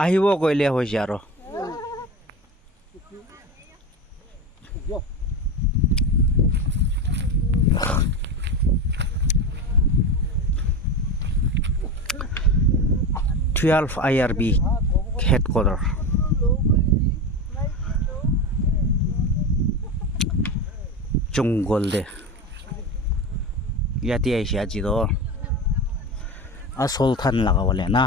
আহিব কইলে হৈছে আৰু IRB headquarter জঙ্গল দে ইয়াতে আইছে আজি তো আসল থান লাগাবলে না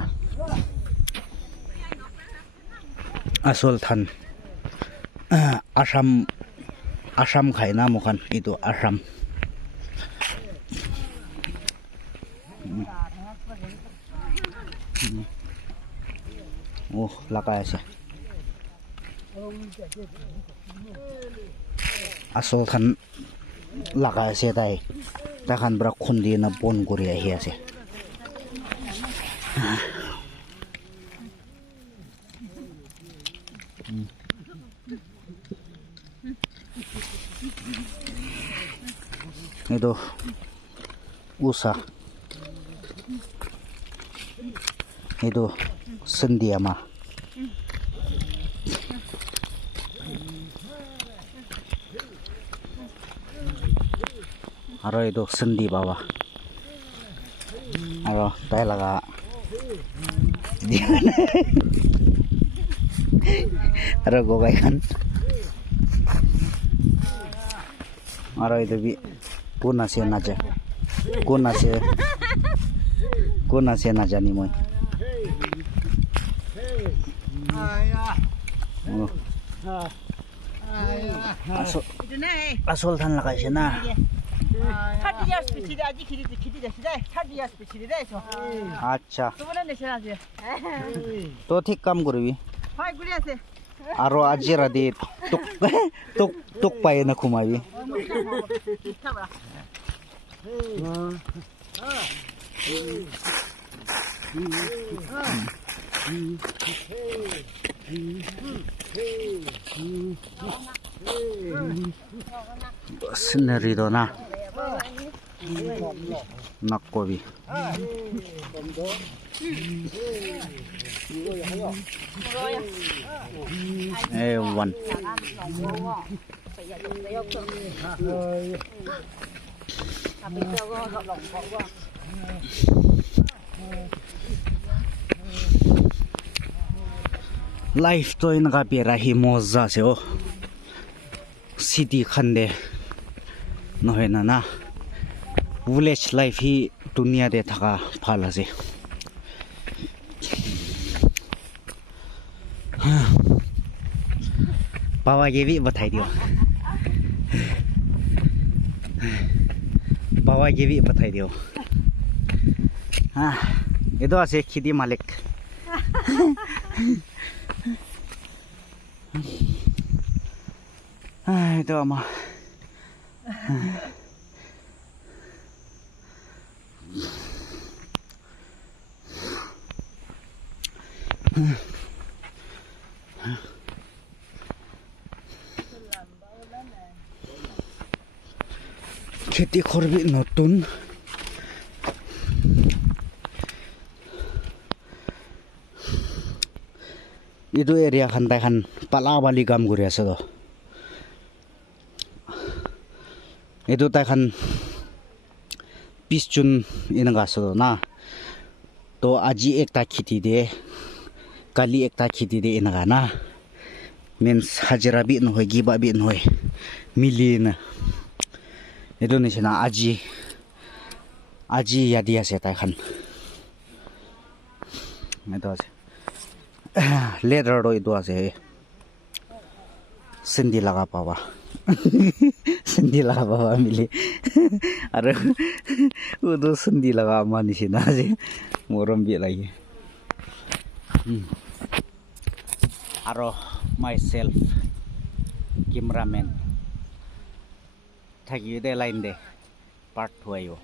আসল থান আসাম খায় না মোখান এইটো আসাম ও লাগাই আছে আসল থান লাগাই আছে তাই খান পৰা খুন্দি না বন কৰি আহি আছে itu usah itu sendi ama aro itu sendi bawah aro tai laga aro gogai kan aro itu bi কোন আছে না জানি মই আসল ধান লাগাইছে না আচ্ছা তো ঠিক কাম করবি আৰু আজি ৰাতি তোক পাই না ঘুমাবি scenery do na nakkobi one life to in ga pera hi moza se o city khande no he na village life hi dunia de thaka phal ase बाबा ये भी बताइए बाबा ये भी बताइए हाँ ये तो ऐसे खिदी मालिक हाँ ये तो अम्मा খেতি করবি নতুন এইটো এরিয়া খান তাই খান পালা বালি কাম কৰি আছে তো এইটো তাই খান 20 জুন এনেকা আছে তো না তো আজি একটা খেতি দে কালি একটা খেতি দে এনেকা না means হাজিরা বি নহয় গিবা বি নহয় মিলি না itu nisina aji yadi ase tai khan itu ase leather do itu ase sendi laga pawa mili aru udo sendi laga ama nisina ase morom bi lagi aro myself cameraman থাকি দে line দে part হইও